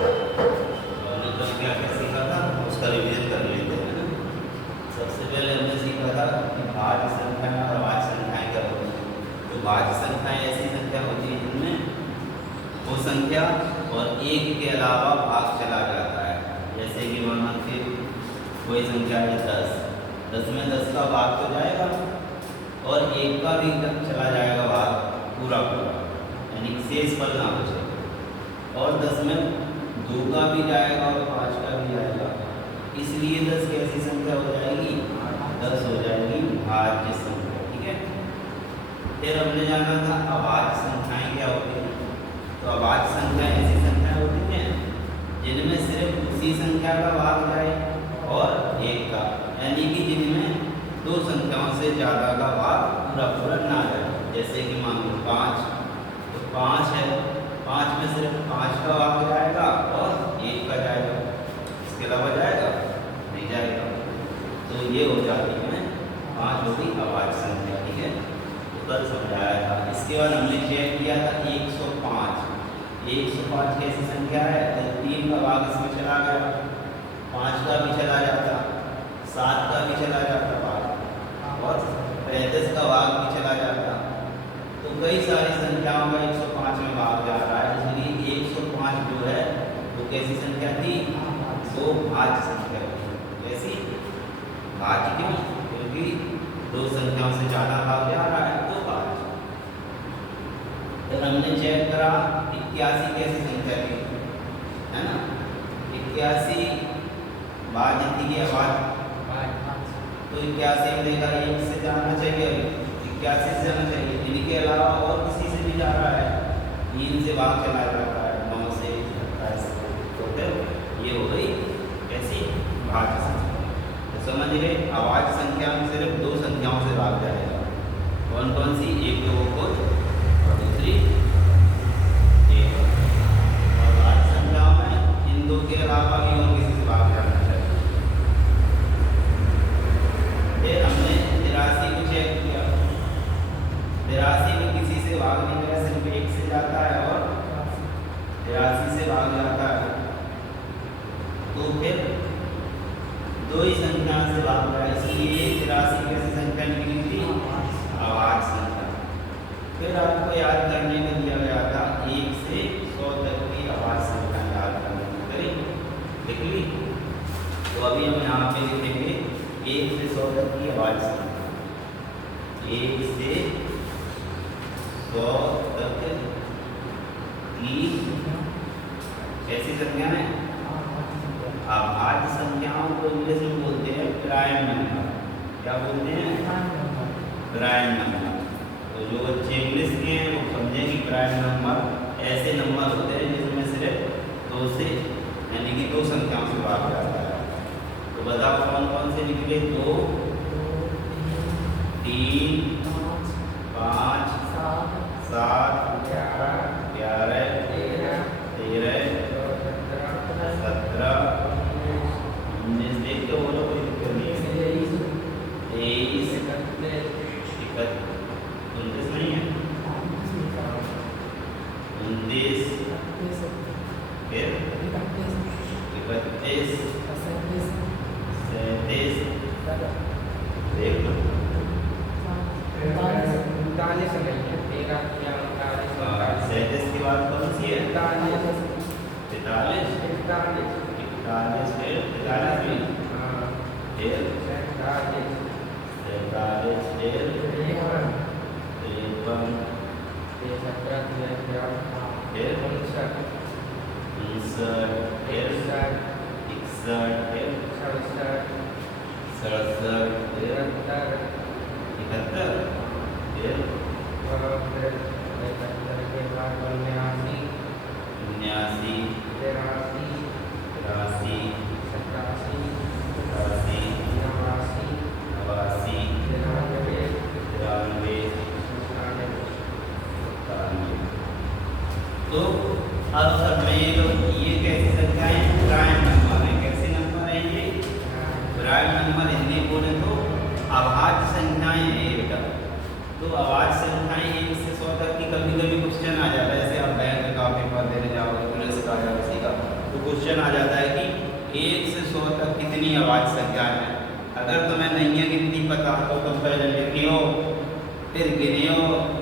हमने कल क्या क्या सीखा था उसका रिवीजन कर लेते हैं ना। सबसे पहले हमने सीखा था कि भाज्य संख्या और अभाज्य संख्याएं क्या होती हैं। तो भाज्य संख्याएं ऐसी संख्या होती है जिनमें वो संख्या और एक के अलावा भाग चला जाता है। जैसे कि मानो कि कोई संख्या है 10, 10 में 10 का भाग तो जाएगा और एक का भी चला जाएगा भाग पूरा पूरा, यानी कि शेष फल ना बचे। और 10 में 2 का भी जाएगा और 5 का भी जाएगा, इसलिए 10 कैसी संख्या हो जाएगी, 10 हो जाएगी भाज्य संख्या। ठीक है। फिर हमने जाना था अभाज्य संख्याएं क्या होती हैं। तो अभाज्य संख्याएं ऐसी संख्या होती हैं जिनमें सिर्फ उसी संख्या का भाग जाए और एक का, यानी कि जिनमें 2 संख्याओं से ज़्यादा का भाग पूरा पूरा ना जाए। जैसे कि मान लो 5, तो 5 है, 5 में सिर्फ 5 का भाग जाएगा और 1 का जाएगा, इसके अलावा जाएगा नहीं जाएगा। तो ये हो जाती है 5 होगी अभाज्य संख्या। ठीक है, तो कल समझाया था। इसके बाद हमने चेक किया था 105। 105 कैसी संख्या है, तो 3 का भाग इसमें चला गया, 5 का भी चला जाता, 7 का भी चला जाता भाग और 35 का भाग भी चला जाता। तो कई सारी संख्याओं का 105 में भाग जा रहा है, इसलिए 105 जो है वो कैसी संख्या थी, वो भाज्य संख्या थी। कैसी भाज्य, क्यों, क्योंकि 2 संख्याओं से ज़्यादा भाग जा रहा है तो भाज्य। फिर हमने चेक करा 81 कैसी संख्या थी, है ना। 81 भाज्य थी कि अभाज्य, तो 81 में देखा 1 से जाना चाहिए, 81 से जाना चाहिए, इनके अलावा और किसी से भी जा रहा है, 3 से भाग चला जाता है, 9 से 27 से, तो फिर ये हो गई कैसी भाज्य संख्या। तो समझ गए, अभाज्य संख्या में सिर्फ 2 संख्याओं से भाग जाएगा। कौन कौन सी, एक तो वो खुद और दूसरी एक। और भाज्य संख्याओं में इन 2 के अलावा भी और किसी से भाग जाना चाहिए। फिर हमने 83 को चेक किया, 83 में किसी से भाग नहीं गया, सिर्फ 1 से जाता है और 83 से भाग जाता है, तो फिर 2 ही संख्या से भाग रहा है, इसलिए 83 कैसी संख्या निकली थी, अभाज्य संख्या। फिर आपको याद करने को दिया गया था 1 से 100 तक की अभाज्य संख्या याद करने को, करें लिख ली। तो अभी हम यहाँ पे लिखेंगे 1 से 100 तक की अभाज्य संख्या। 1 से 100 तक की कैसी संख्या है, अभाज्य संख्याओं को इंग्लिश में बोलते हैं प्राइम नंबर। क्या बोलते हैं, प्राइम नंबर। तो जो बच्चे इंग्लिश के हैं वो समझेंगे प्राइम नंबर ऐसे नंबर होते हैं जिसमें सिर्फ 2 से, यानी कि 2 संख्याओं से भाग जाता है। तो बताओ कौन कौन से निकले, 2, 3, 5, 7, 11, 13, 17, 19, देखते हो बोलो, कोई दिक्कत नहीं है, 23, 31, 29 नहीं है, 29, फिर 31, 37, देख लो 37 की बात कौन सी है, 43, 41, 41, फिर 43 भी, फिर 47, फिर 53, फिर 59, फिर 61, फिर 67, फिर 71, फिर 79, 83, 84, 88, 93, तो अब समझिए ये कैसी संख्या है, प्राइम नंबर है। कैसे नंबर है ये, प्राइम नंबर हिंदी बोले तो अभाज्य संख्याएं हैं ये बेटा। तो अभाज्य संख्याएं 1 से 100 तक की कभी कभी क्वेश्चन आ जाता है, जैसे आप बैंक का पेपर देने जाओगे, पुलिस का या किसी का, तो अभाज्य संख्या है। अगर तुम्हें नहीं है गिनती पता तो तुम पहले लिखियो फिर गिनियो।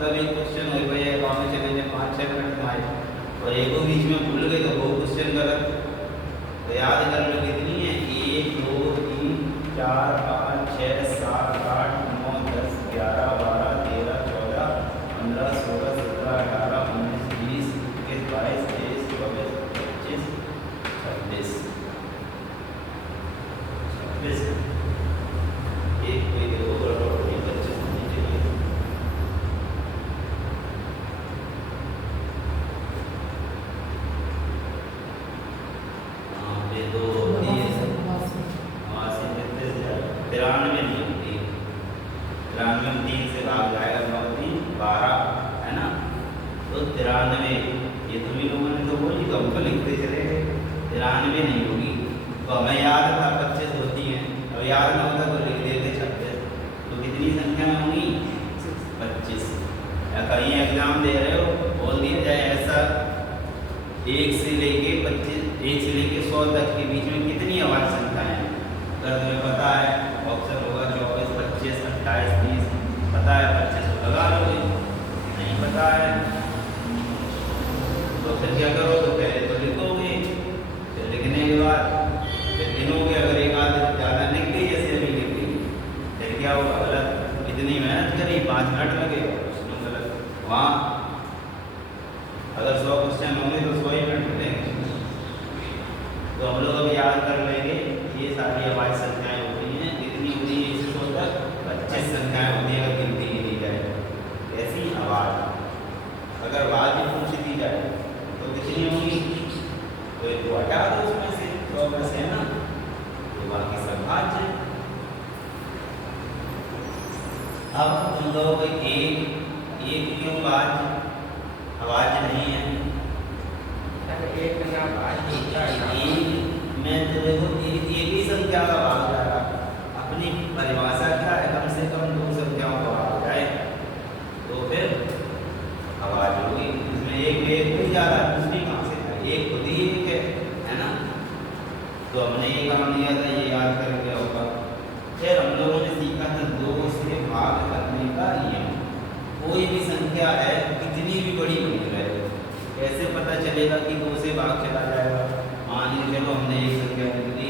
तब एक क्वेश्चन हो गया गाँव में चले जाए 5-6 मिनट में आए और एक बीच में भूल गए तो वो क्वेश्चन गलत। तो याद कर लो कितनी है 1 2 3 4 5 6 7 8 9 10 11 12 13 14 15 16 17 18 19 20 21 22 23 24 25 26 26 एक कोई दो बराबर 25 होनी चाहिए। हाँ ये दो 93 नहीं होती। 93 में 3 से भाग जाएगा 9 3 12 है ना। तो 93 ये तुम ही लोगों ने तो बोली तो हम तो लिखते चले गए। 93 नहीं होगी तो हमें याद था 25 होती हैं। अब याद ना होता तो लिख देते 26। तो कितनी संख्या होंगी 25। या कहीं एग्जाम दे रहे हो बोल दिया जाए ऐसा 1 से लेके 25 1 से लेके 100 तक के बीच में कितनी अभाज्य संख्याएं हैं। अगर तुम्हें पता है ऑप्शन होगा 24 25 28 30 पता है 25 को लगा लोगे। नहीं पता है तो फिर क्या करो तो पहले तो लिखोगे फिर लिखने के बाद फिर गिनोगे। अगर एक आध ज़्यादा लिख गई जैसे अभी लिख गई फिर क्या होगा गलत। इतनी मेहनत करी 5 मिनट लगे उसमें गलत। वहाँ अगर 100 क्वेश्चन होंगे तो 100 ही मिनट मिलेंगे। तो हम लोग अब याद कर लेंगे ये सारी अभाज्य संख्याएं होती हैं। कितनी होती है इस 100 तक 25 संख्याएं होती हैं अगर गिनती गिनी जाए। ऐसी अभाज्य अगर भाज्य पूछ दी जाए तो कितनी होंगी तो एक को हटा दो उसमें से 100 में से है ना तो बाकी सब भाज्य। अब तुम लोग एक क्यों भाज्य अभाज्य नहीं है। एक में तो देखो एक ही संख्या का भाग जाएगा। अपनी परिभाषा क्या है कम से कम 2 संख्याओं का भाग जाए तो फिर अभाज्य होगी। इसमें एक भी जा रहा है दूसरी कहाँ से जाए एक खुद ही एक है ना। तो हमने ये काम लिया था ये याद कर लिया होगा। फिर हम लोगों ने सीखा था 2 से भाग करने का नियम। कोई भी संख्या है कितनी भी बड़ी बनी रहे कैसे पता चलेगा कि 2 से भाग चला जाएगा। मान लीजिए चलो हमने एक संख्या लिख दी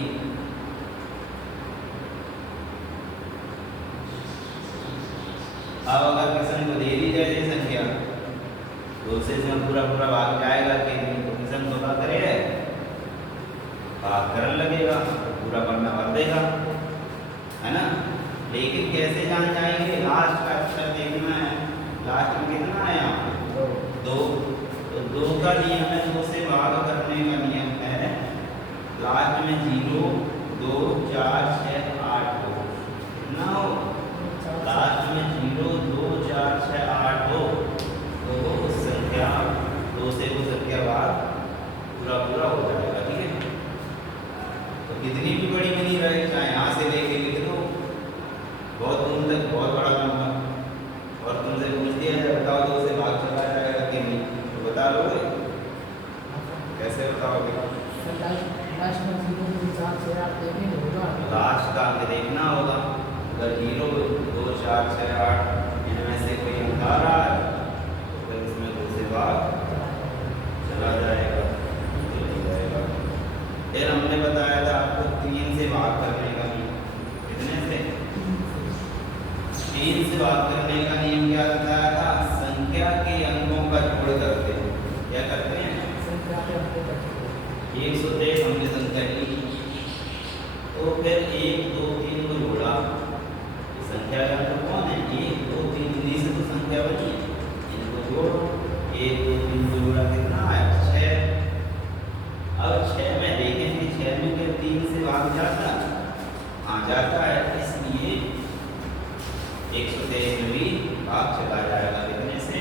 अब अगर किसी को दे दी जाए ये संख्या 2 से इसमें पूरा भाग जाएगा कि नहीं तो किसी को क्या करेगा भाग करने लगेगा पूरा करना भर देगा है ना। लेकिन कैसे जान जाएंगे लास्ट का अक्षर देखना है। लास्ट में कितना है यहाँ पे 2 तो 2 का नियम है 2 से भाग करने का नियम है लास्ट में 0 2 4 6 8 2 कितना हो लास्ट में 0 2 4 6 8 2 तो उस संख्या 2 से वो संख्या भाग पूरा हो जाएगा। ठीक है तो कितनी भी बड़ी बनी रहे चाहे यहाँ से लेके लिख दो बहुत दूर तक बहुत बड़ा नंबर और तुमसे पूछ दिया जाए बताओ 2 से भाग चला जाएगा कि नहीं तो बता लोगे कैसे बताओगे। लास्ट का अंक देखना होगा। अगर 0 2 4 6 8 इनमें से कोई अंक आ रहा है तो फिर इसमें 2 से भाग चला जाएगा। फिर हमने बताया था आपको 3 से भाग करने का नियम। कितने से 3 से भाग करने का नियम क्या बताया था संख्या के अंकों का जोड़ करते हैं। क्या करते हैं 123 हमने संख्या ली तो फिर 1 2 3 को जोड़ा संख्या का तो कौन है 1 2 3 इन्हीं से तो संख्या बनी है इनको जोड़ो 1 2 3 को जोड़ा कितना है 6। अब 6 में देखेंगे 6 में क्या 3 से भाग जाता हाँ जाता है इसलिए 123 में भी भाग चला जाएगा। कितने से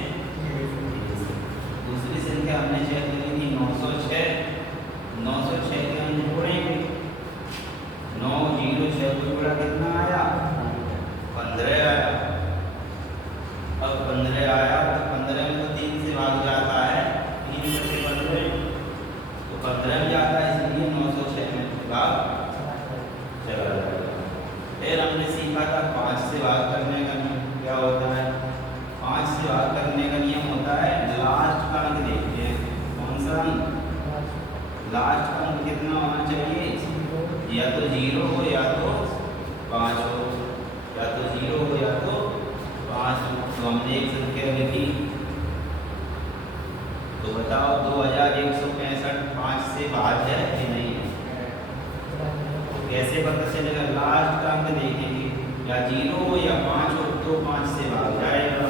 दूसरी संख्या हमने चेक करी थी 906 के हम जोड़ेंगे 9 0 6 को जोड़ा कितना आया 15 आया। अब 15 आया तो 15 में तो 3 से भाग जाता 5 से भाग करने का नियम होता है लास्ट का अंक देखते हैं। कौन सा अंक? लास्ट का अंक कितना होना चाहिए? या तो 0 हो या तो 5 हो, या तो 0 हो या तो 5 हो। तो हमने एक संख्या लिखी, तो बताओ 2165 5 से भाग है कि नहीं है? कैसे पता चलेगा? लास्ट का अंक देखेंगे, या 0 हो या 5 हो तो 5 से भाग जाएगा।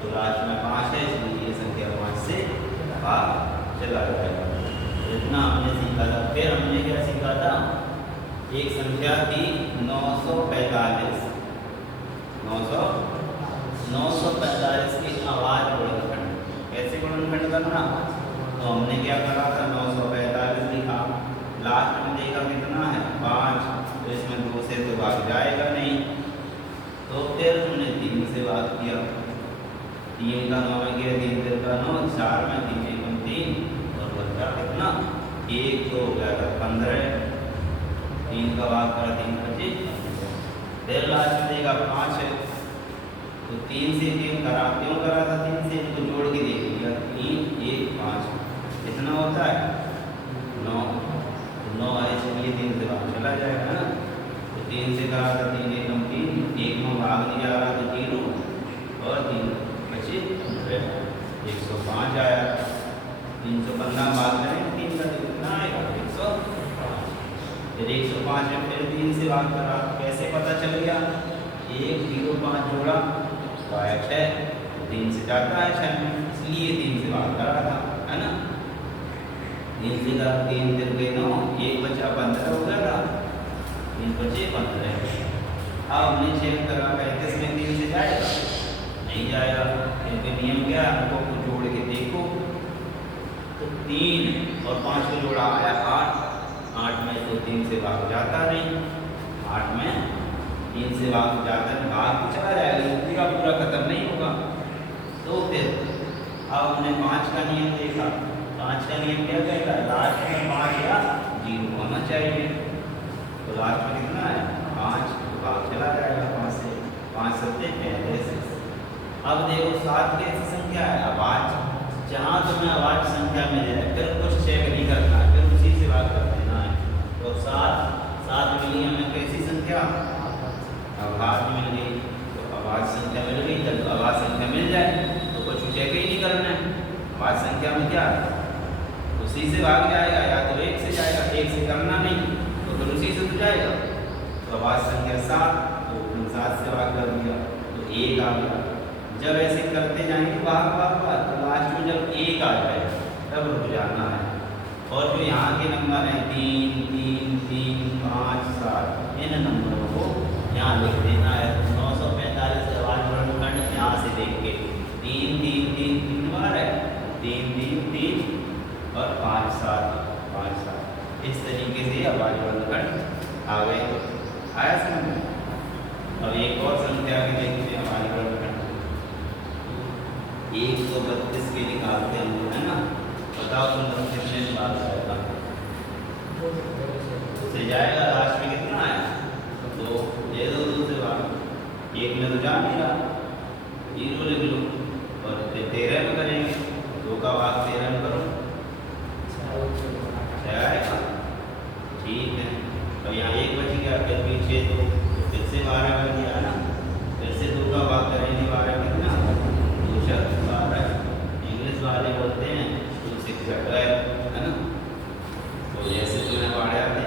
तो लास्ट में 5 है, इसलिए ये संख्या 5 से भाग चला जाएगा। इतना हमने सीखा था। फिर हमने क्या सीखा था? एक संख्या थी 945। 945 की आवाज गुणनखंड। कैसे गुणनखंड करना? तो हमने क्या करा था? 945 लिखा, लास्ट में देखा कितना है? 5। तो इसमें 2 से तो भाग जाएगा नहीं, तो फिर हमने 3 से भाग किया। 3 का 9 में किया, 3 3 का 9, 4 में 3 1 3, और बचा कितना? 1 तो हो गया था 15। 3 का भाग करा, 3 25। फिर लास्ट में देखा 5 है, तो 3 से 3 करा। क्यों करा था? 3 से इनको जोड़ के देख लिया, 3 1 5 कितना होता है? 9। 9 है, इसलिए 3 से भाग चला जाएगा ना। तो 3 से करा था, 3 1 3, 1 में भाग नहीं जा रहा तो 0, और 3 बचे 105 आया। 315 भाग करें 3 का, तो कितना आएगा? 105। फिर 105 में फिर 3 से भाग करा। कैसे पता चल गया? 1 0 5 जोड़ा तो आया 6, 3 से जाता है 6 में, इसलिए 3 से भाग करा था, है ना। 3 से करा, 3 3 के 9, 1 बचा 15 हो गया था, 3 बचे 15। अब हमने चेक करा 35 में 3 से जाएगा? नहीं जाएगा, क्योंकि नियम क्या है? हमको को जोड़ के देखो, तो 3 और 5 को जोड़ा आया 8। 8 में तो 3 से भाग जाता नहीं, 8 में 3 से भाग जाता नहीं, भाग तो चला जाएगा, पूरा पूरा खत्म नहीं होगा। तो फिर अब हमने 5 का नियम देखा। 5 का नियम क्या कहता है? लास्ट में 5 या 0 होना चाहिए। तो लास्ट में कितना है? 5, तो भाग चला जाएगा 5 से। 5 सत्ते 35। अब देखो 7 कैसी संख्या है? आवाज। जहाँ तुम्हें आवाज संख्या मिल जाए फिर कुछ चेक नहीं करना है, फिर उसी से बात कर देना है। तो 7 मिली हमें कैसी संख्या? आवाज मिल गई। तो आवाज संख्या मिल गई, जब आवाज संख्या मिल जाए तो कुछ चेक ही नहीं करना है। आवाज संख्या में क्या है? उसी से भाग जाएगा, या तो 1 से जाएगा, 1 से करना नहीं तो फिर उसी से तो जाएगा। तो आवाज संख्या 7, तो 7 से भाग कर दिया तो 1 आ गया। जब ऐसे करते जाएंगे भाग तो लास्ट में जब 1 आ जाए तब रुक जाना है। और जो यहाँ के नंबर हैं 3 3 3 5 7, इन नंबरों को यहाँ लिख देना है। 945 आवाज वर्णखंड यहाँ से देख के 3 3 3 3 बार है, 3 3 3 और 5 7 5 7। इस तरीके से आवाज वर्णखंड आ गए। आया समझ में? अब एक और संख्या की देखते हैं आवाज वर्णखंड। 132 के निकालते हैं हम, है ना। बताओ तुम लोग कितने से भाग जाएगा? से जाएगा। लास्ट में कितना है? 2। दे दो 2 से भाग। 1 में तो जा नहीं रहा, 0 लिख लो, और फिर 13 में करेंगे। 2 का भाग 13 में करो, 6 आएगा। ठीक है। और यहाँ 1 बच गया, फिर पीछे 2, फिर से 12 बन गया ना। फिर से 2 का भाग करेंगे, 12 कितना? 2 6 12। इंग्लिश वाले बोलते हैं 2 6 12, है ना। तो जैसे तुम्हें 12 आते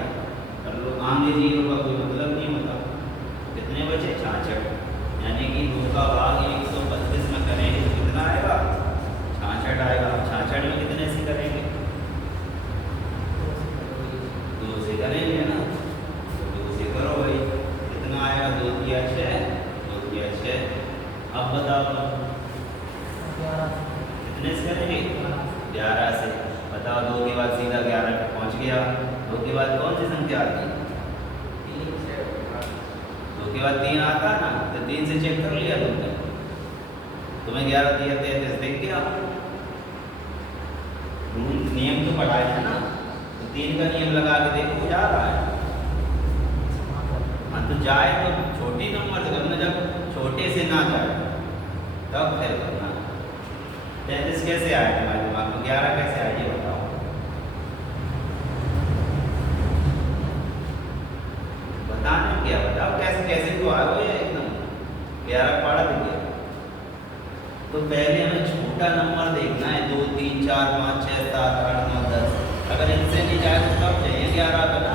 कर लो, आगे 0 का कोई मतलब नहीं होता। कितने बचे? 66। यानी कि 2 का भाग 132 में करेंगे तो कितना आएगा? 66 आएगा। 66 में कितने से करेंगे? 2 से करेंगे ना, तो 2 से करो भाई। कितना आएगा? 2 किया 6, 2 किया 6। अब बताओ कितने से करेंगे? 11 से। बताओ 2 के बाद सीधा 11 पे पहुँच गया। 2 के बाद कौन सी संख्या आती है? 2 के बाद 3 आता है ना, तो 3 से चेक कर लिया तुमने। तुम्हें 11 दिया 33 दिख गया। नियम तो पढ़ा है ना, तो 3 का नियम लगा के देखो जा रहा है। हाँ, तो जाए तो छोटी नंबर से करना, जब छोटे से ना जाए तब फिर करना। 33 कैसे आया तुम्हारे दिमाग में, 11 कैसे आया ये बताओ। बताना क्या, बताओ कैसे कैसे तो आ गए एकदम 11 पढ़ देंगे। तो पहले हमें छोटा नंबर देखना है, 2 3 4 5 6 7 8 9 10। अगर इनसे नहीं जाए तो कब चाहिए 11 का ना।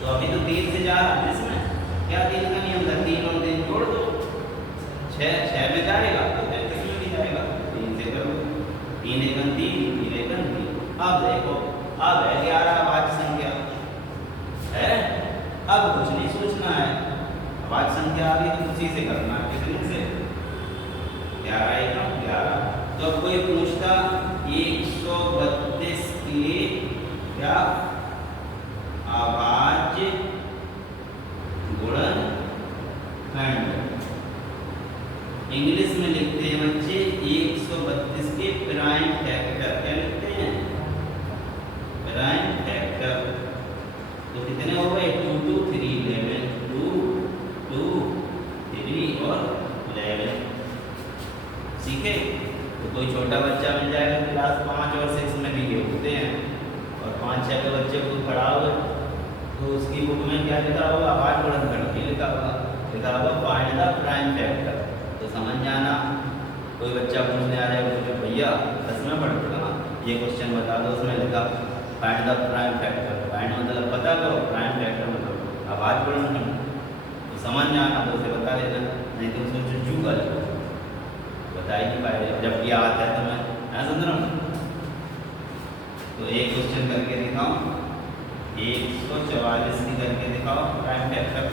तो अभी तो 3 से जा रहा है इसमें, क्या 3 का नियम था, 3 और 3 जोड़ दो 6 में जाएगा, तो 33 में भी जाएगा। 3 से करो, 3 एकम 3 3 एकम 3। अब देखो अब है 11 अभाज्य संख्या है, अब कुछ नहीं सोचना है, अभाज्य संख्या आ गई तो उसी से करना है, कितने से 11 एकम 11। तो अब कोई पूछता 132 के क्या अभाज्य गुणनखंड, इंग्लिश में लिखते हैं बच्चे 132 के प्राइम फैक्टर, क्या लिखते हैं प्राइम फैक्टर। तो कितने हो गए 2 2 3 11, 2 2 3 और 11। ठीक है, तो कोई छोटा बच्चा मिल जाएगा क्लास 5 और 6 में भी ये होते हैं, और 5 6 के बच्चे को पढ़ा हुआ तो उसकी बुक में क्या लिखा होगा, अभाज्य गुणनखंड लिखा होगा फाइंड द प्राइम फैक्टर। तो समझ जाना, कोई बच्चा पूछने आ जाएगा मुझे भैया 10 में पढ़ पढ़ा ये क्वेश्चन बता दो, उसमें लिखा find the prime factor. Find मतलब पता करो, प्राइम फैक्टर मतलब अभाज्य गुणनखंड। तो समझ जाना, तो उसे बता देना, नहीं तो उसमें चुच्चू का लिखो, बता ही नहीं पाएगा जब ये आता है तो मैं समझ रहा हूँ। तो एक क्वेश्चन करके दिखाओ, 144 की करके दिखाओ प्राइम फैक्टर।